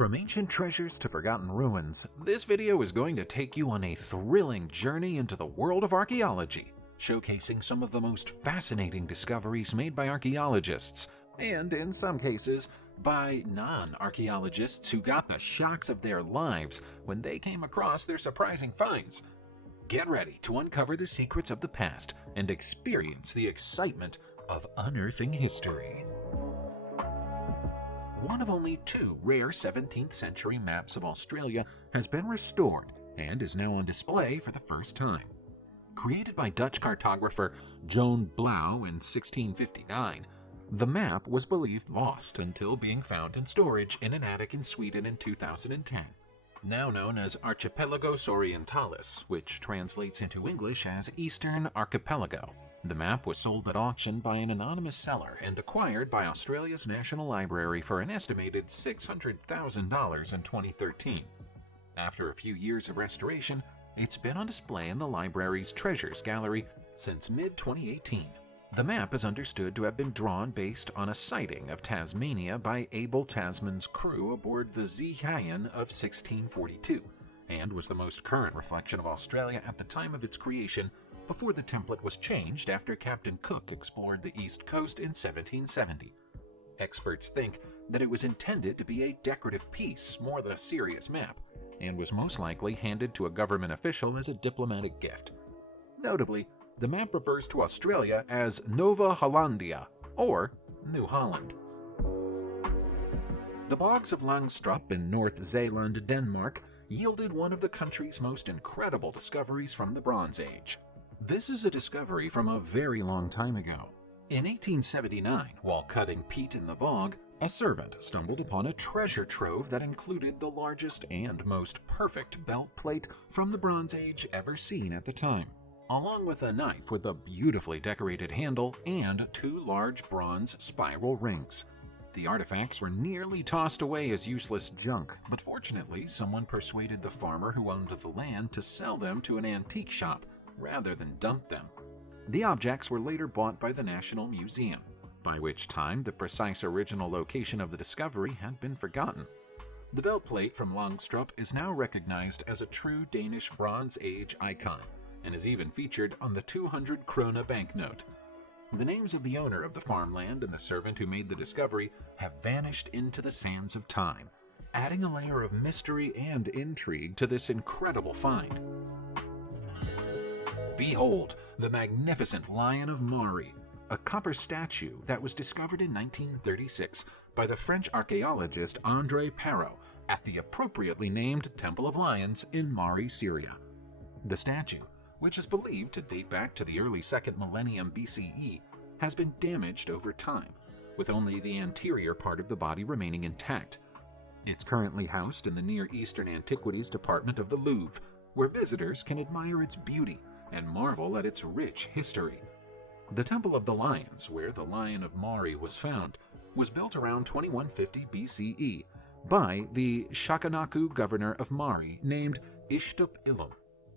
From ancient treasures to forgotten ruins, this video is going to take you on a thrilling journey into the world of archaeology, showcasing some of the most fascinating discoveries made by archaeologists, and in some cases, by non-archaeologists who got the shocks of their lives when they came across their surprising finds. Get ready to uncover the secrets of the past and experience the excitement of unearthing history. One of only two rare 17th century maps of Australia has been restored and is now on display for the first time. Created by Dutch cartographer Joan Blauw in 1659, the map was believed lost until being found in storage in an attic in Sweden in 2010. Now known as Archipelagos Orientalis, which translates into English as Eastern Archipelago. The map was sold at auction by an anonymous seller and acquired by Australia's National Library for an estimated $600,000 in 2013. After a few years of restoration, it's been on display in the library's Treasures Gallery since mid-2018. The map is understood to have been drawn based on a sighting of Tasmania by Abel Tasman's crew aboard the Zeehan of 1642, and was the most current reflection of Australia at the time of its creation, before the template was changed after Captain Cook explored the east coast in 1770. Experts think that it was intended to be a decorative piece more than a serious map, and was most likely handed to a government official as a diplomatic gift. Notably, the map refers to Australia as Nova Hollandia, or New Holland. The bogs of Langstrup in North Zeeland, Denmark, yielded one of the country's most incredible discoveries from the Bronze Age. This is a discovery from a very long time ago. In 1879, while cutting peat in the bog, a servant stumbled upon a treasure trove that included the largest and most perfect belt plate from the Bronze Age ever seen at the time, along with a knife with a beautifully decorated handle and two large bronze spiral rings. The artifacts were nearly tossed away as useless junk, but fortunately someone persuaded the farmer who owned the land to sell them to an antique shop rather than dump them. The objects were later bought by the National Museum, by which time the precise original location of the discovery had been forgotten. The belt plate from Langstrup is now recognized as a true Danish Bronze Age icon, and is even featured on the 200 krona banknote. The names of the owner of the farmland and the servant who made the discovery have vanished into the sands of time, adding a layer of mystery and intrigue to this incredible find. Behold, the magnificent Lion of Mari, a copper statue that was discovered in 1936 by the French archaeologist André Perrault at the appropriately named Temple of Lions in Mari, Syria. The statue, which is believed to date back to the early 2nd millennium BCE, has been damaged over time, with only the anterior part of the body remaining intact. It's currently housed in the Near Eastern Antiquities Department of the Louvre, where visitors can admire its beauty and marvel at its rich history. The Temple of the Lions, where the Lion of Mari was found, was built around 2150 BCE by the Shakanaku governor of Mari named Ishtup Ilum.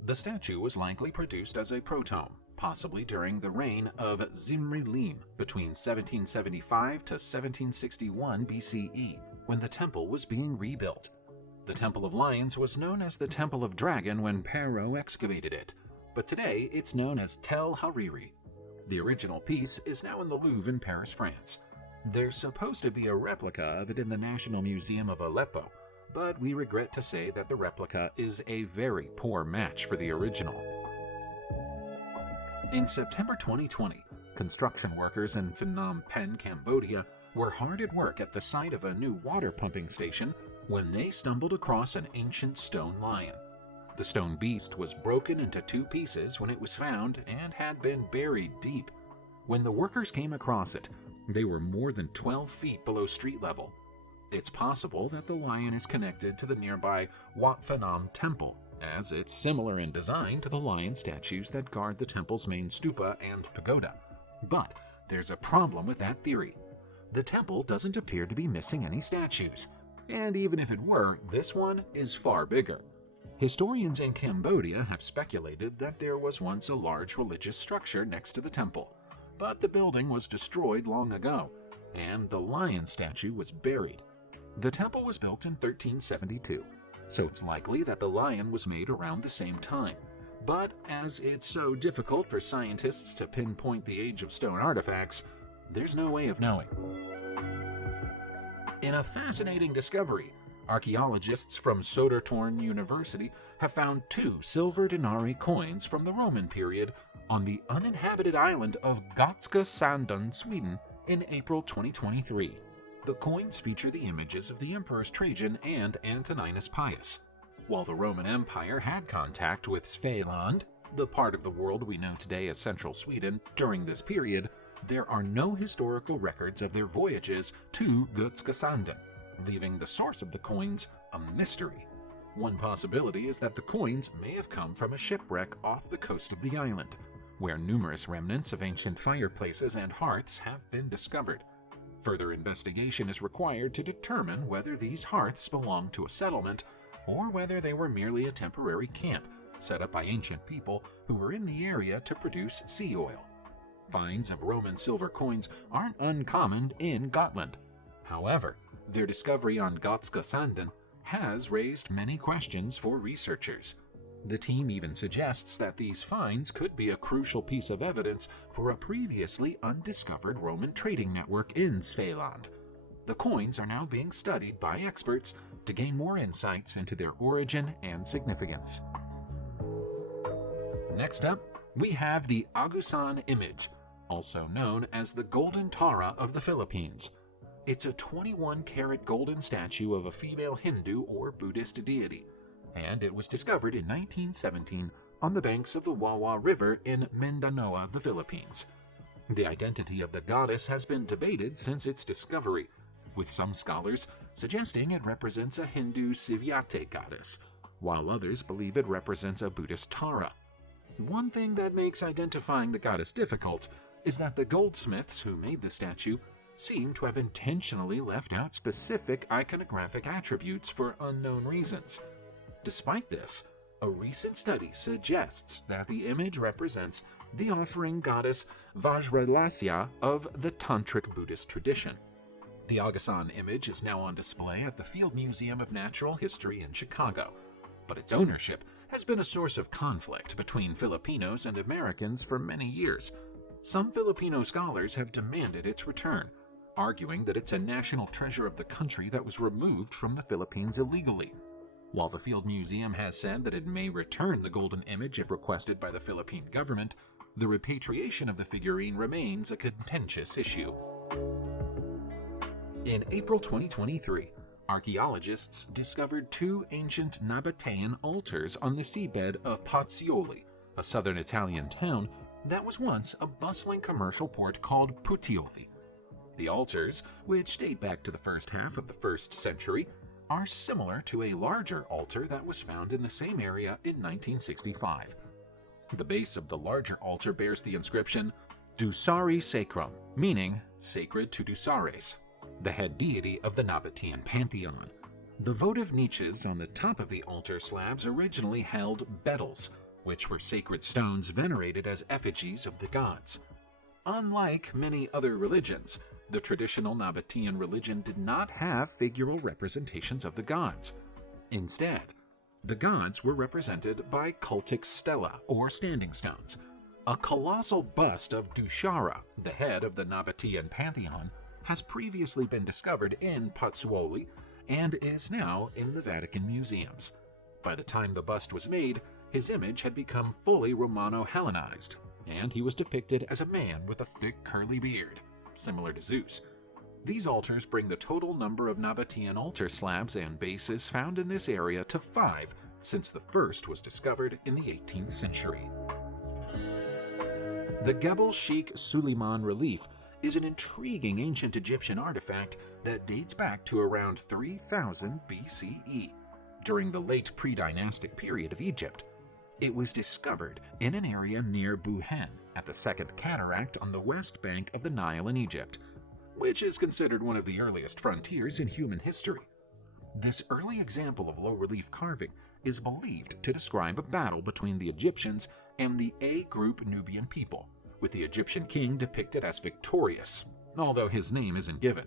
The statue was likely produced as a protomb, possibly during the reign of Zimri Lim between 1775 to 1761 BCE, when the temple was being rebuilt. The Temple of Lions was known as the Temple of Dragon when Perrault excavated it, but today it's known as Tel Hariri. The original piece is now in the Louvre in Paris, France. There's supposed to be a replica of it in the National Museum of Aleppo, but we regret to say that the replica is a very poor match for the original. In September 2020, construction workers in Phnom Penh, Cambodia, were hard at work at the site of a new water pumping station when they stumbled across an ancient stone lion. The stone beast was broken into two pieces when it was found and had been buried deep. When the workers came across it, they were more than 12 feet below street level. It's possible that the lion is connected to the nearby Wat Phnom Temple, as it's similar in design to the lion statues that guard the temple's main stupa and pagoda. But there's a problem with that theory. The temple doesn't appear to be missing any statues, and even if it were, this one is far bigger. Historians in Cambodia have speculated that there was once a large religious structure next to the temple, but the building was destroyed long ago, and the lion statue was buried. The temple was built in 1372, so it's likely that the lion was made around the same time. But as it's so difficult for scientists to pinpoint the age of stone artifacts, there's no way of knowing. In a fascinating discovery, archaeologists from Södertörn University have found 2 silver denarii coins from the Roman period on the uninhabited island of Gotska Sandön, Sweden, in April 2023. The coins feature the images of the emperors Trajan and Antoninus Pius. While the Roman Empire had contact with Svealand, the part of the world we know today as central Sweden, during this period, there are no historical records of their voyages to Gotska Sandön, leaving the source of the coins a mystery. One possibility is that the coins may have come from a shipwreck off the coast of the island, where numerous remnants of ancient fireplaces and hearths have been discovered. Further investigation is required to determine whether these hearths belong to a settlement or whether they were merely a temporary camp set up by ancient people who were in the area to produce sea oil. Finds of Roman silver coins aren't uncommon in Gotland. However, their discovery on Gotska Sandön has raised many questions for researchers. The team even suggests that these finds could be a crucial piece of evidence for a previously undiscovered Roman trading network in Svealand. The coins are now being studied by experts to gain more insights into their origin and significance. Next up, we have the Agusan image, also known as the Golden Tara of the Philippines. It's a 21-carat golden statue of a female Hindu or Buddhist deity, and it was discovered in 1917 on the banks of the Wawa River in Mindanao, the Philippines. The identity of the goddess has been debated since its discovery, with some scholars suggesting it represents a Hindu Sivyate goddess, while others believe it represents a Buddhist Tara. One thing that makes identifying the goddess difficult is that the goldsmiths who made the statue seem to have intentionally left out specific iconographic attributes for unknown reasons. Despite this, a recent study suggests that the image represents the offering goddess Vajralasya of the Tantric Buddhist tradition. The Agusan image is now on display at the Field Museum of Natural History in Chicago, but its ownership has been a source of conflict between Filipinos and Americans for many years. Some Filipino scholars have demanded its return, arguing that it's a national treasure of the country that was removed from the Philippines illegally. While the Field Museum has said that it may return the golden image if requested by the Philippine government, the repatriation of the figurine remains a contentious issue. In April 2023, archaeologists discovered 2 ancient Nabatean altars on the seabed of Pozzuoli, a southern Italian town that was once a bustling commercial port called Puteoli. The altars, which date back to the first half of the 1st century, are similar to a larger altar that was found in the same area in 1965. The base of the larger altar bears the inscription Dusari Sacrum, meaning sacred to Dusares, the head deity of the Nabatean pantheon. The votive niches on the top of the altar slabs originally held betyls, which were sacred stones venerated as effigies of the gods. Unlike many other religions, the traditional Nabatean religion did not have figural representations of the gods. Instead, the gods were represented by cultic stela, or standing stones. A colossal bust of Dushara, the head of the Nabatean pantheon, has previously been discovered in Pozzuoli and is now in the Vatican museums. By the time the bust was made, his image had become fully Romano-Hellenized, and he was depicted as a man with a thick curly beard, similar to Zeus. These altars bring the total number of Nabatean altar slabs and bases found in this area to 5, since the first was discovered in the 18th century. The Gebel Sheikh Suleiman relief is an intriguing ancient Egyptian artifact that dates back to around 3000 BCE, during the late pre-dynastic period of Egypt. It was discovered in an area near Buhen, at the Second Cataract on the west bank of the Nile in Egypt, which is considered one of the earliest frontiers in human history. This early example of low-relief carving is believed to describe a battle between the Egyptians and the A-group Nubian people, with the Egyptian king depicted as victorious, although his name isn't given.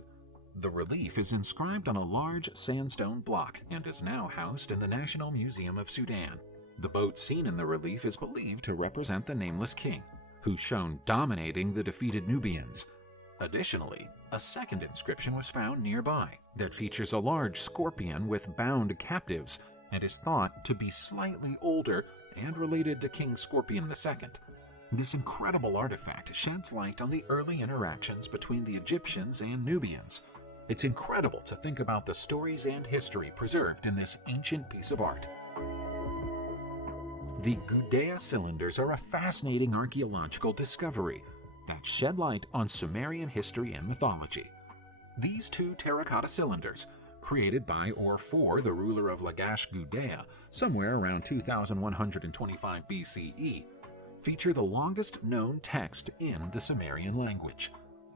The relief is inscribed on a large sandstone block and is now housed in the National Museum of Sudan. The boat seen in the relief is believed to represent the nameless king, who's shown dominating the defeated Nubians. Additionally, a second inscription was found nearby that features a large scorpion with bound captives and is thought to be slightly older and related to King Scorpion II. This incredible artifact sheds light on the early interactions between the Egyptians and Nubians. It's incredible to think about the stories and history preserved in this ancient piece of art. The Gudea cylinders are a fascinating archaeological discovery that shed light on Sumerian history and mythology. These two terracotta cylinders, created by or for the ruler of Lagash Gudea somewhere around 2125 BCE, feature the longest known text in the Sumerian language.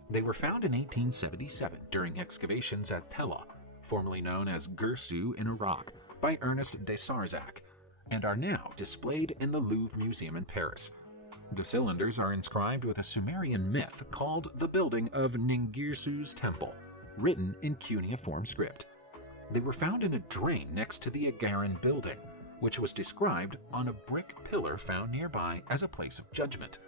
They were found in 1877 during excavations at Tella, formerly known as Girsu in Iraq, by Ernest de Sarzac, and are now displayed in the Louvre Museum in Paris. The cylinders are inscribed with a Sumerian myth called the building of Ningirsu's temple, written in cuneiform script. They were found in a drain next to the Agaran building, which was described on a brick pillar found nearby as a place of judgment.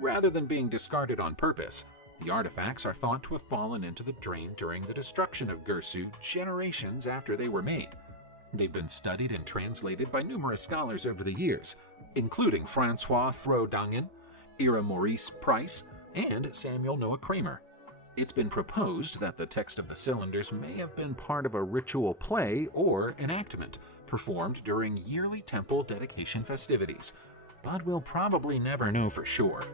Rather than being discarded on purpose, the artifacts are thought to have fallen into the drain during the destruction of Girsu generations after they were made. They've been studied and translated by numerous scholars over the years, including Francois Throdangen, Ira Maurice Price, and Samuel Noah Kramer. It's been proposed that the text of the cylinders may have been part of a ritual play or enactment performed during yearly temple dedication festivities, but we'll probably never know for sure.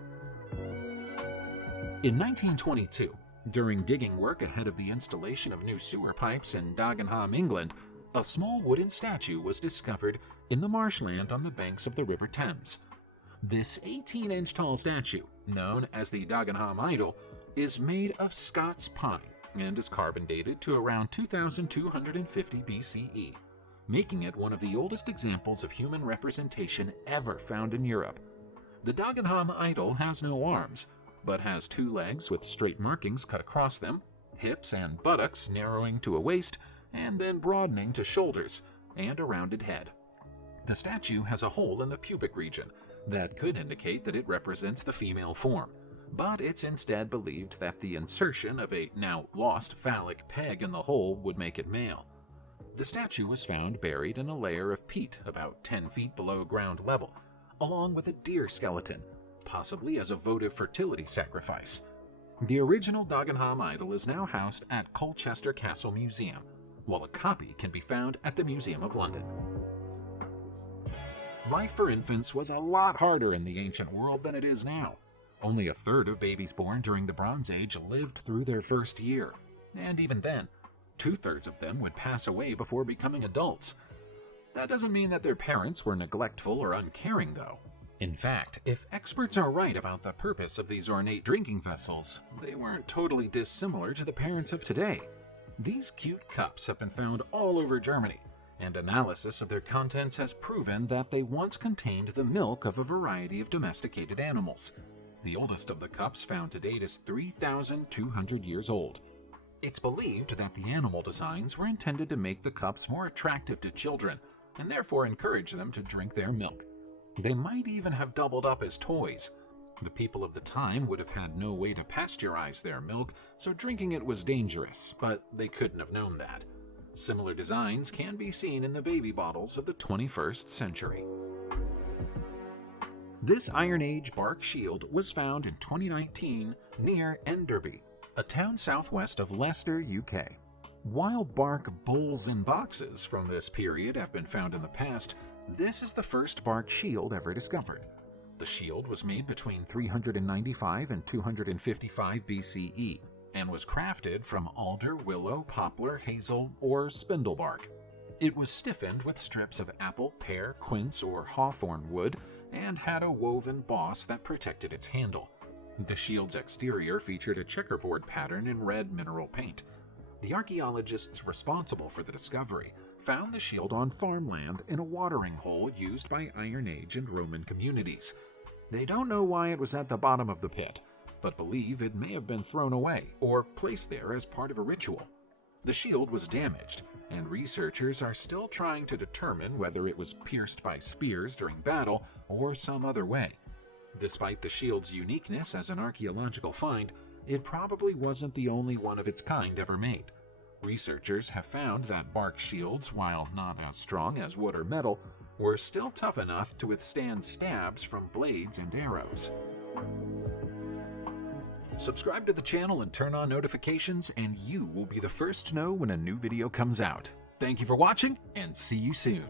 In 1922, during digging work ahead of the installation of new sewer pipes in Dagenham, England, a small wooden statue was discovered in the marshland on the banks of the River Thames. This 18-inch tall statue, known as the Dagenham Idol, is made of Scots pine and is carbon dated to around 2250 BCE, making it one of the oldest examples of human representation ever found in Europe. The Dagenham Idol has no arms, but has two legs with straight markings cut across them, hips and buttocks narrowing to a waist, and then broadening to shoulders, and a rounded head. The statue has a hole in the pubic region that could indicate that it represents the female form, but it's instead believed that the insertion of a now lost phallic peg in the hole would make it male. The statue was found buried in a layer of peat about 10 feet below ground level, along with a deer skeleton, possibly as a votive fertility sacrifice. The original Dagenham idol is now housed at Colchester Castle Museum, while a copy can be found at the Museum of London. Life for infants was a lot harder in the ancient world than it is now. Only a third of babies born during the Bronze Age lived through their first year, and even then, 2/3 of them would pass away before becoming adults. That doesn't mean that their parents were neglectful or uncaring, though. In fact, if experts are right about the purpose of these ornate drinking vessels, they weren't totally dissimilar to the parents of today. These cute cups have been found all over Germany, and analysis of their contents has proven that they once contained the milk of a variety of domesticated animals. The oldest of the cups found to date is 3,200 years old. It's believed that the animal designs were intended to make the cups more attractive to children, and therefore encourage them to drink their milk. They might even have doubled up as toys. The people of the time would have had no way to pasteurize their milk, so drinking it was dangerous, but they couldn't have known that. Similar designs can be seen in the baby bottles of the 21st century. This Iron Age bark shield was found in 2019 near Enderby, a town southwest of Leicester, UK. While bark bowls and boxes from this period have been found in the past, this is the first bark shield ever discovered. The shield was made between 395 and 255 BCE and was crafted from alder, willow, poplar, hazel, or spindle bark. It was stiffened with strips of apple, pear, quince, or hawthorn wood and had a woven boss that protected its handle. The shield's exterior featured a checkerboard pattern in red mineral paint. The archaeologists responsible for the discovery found the shield on farmland in a watering hole used by Iron Age and Roman communities. They don't know why it was at the bottom of the pit, but believe it may have been thrown away or placed there as part of a ritual. The shield was damaged, and researchers are still trying to determine whether it was pierced by spears during battle or some other way. Despite the shield's uniqueness as an archaeological find, it probably wasn't the only one of its kind ever made. Researchers have found that bark shields, while not as strong as wood or metal, were still tough enough to withstand stabs from blades and arrows. Subscribe to the channel and turn on notifications, and you will be the first to know when a new video comes out. Thank you for watching, and see you soon.